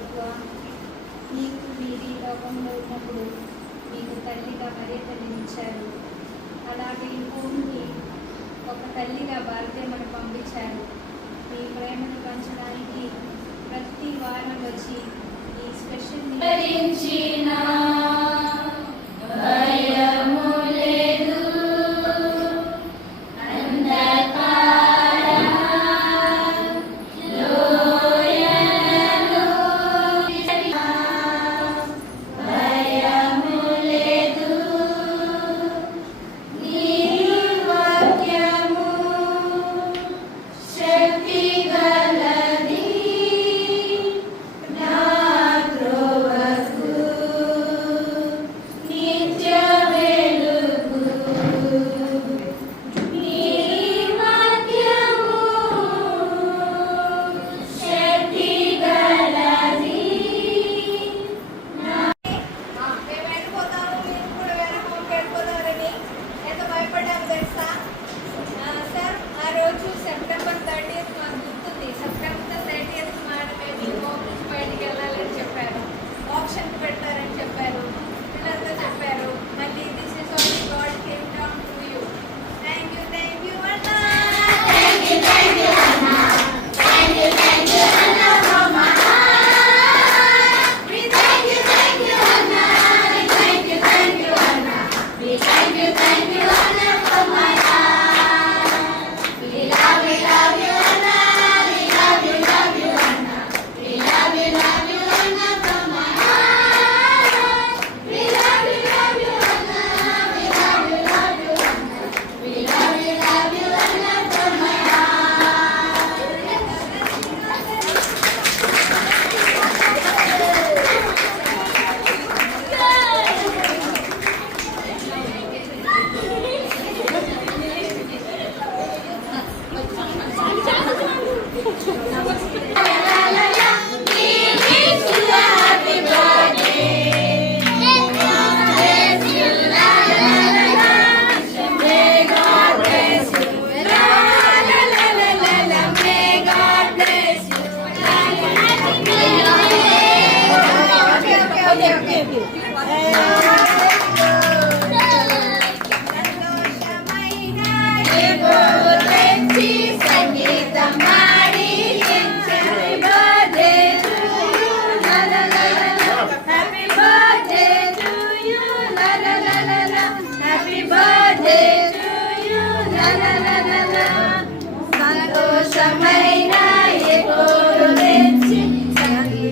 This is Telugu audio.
ప్రభు నీకు మీరు లోకంలో ఉన్నప్పుడు మీకు తల్లిగా మరే తల్లినిచ్చారు అలాగే ఈ భూమిని ఒక తల్లిగా భారతీయమని పంపించారు మీ ప్రేమను పంచడానికి ప్రతి వారం వచ్చి ఈ స్పెషల్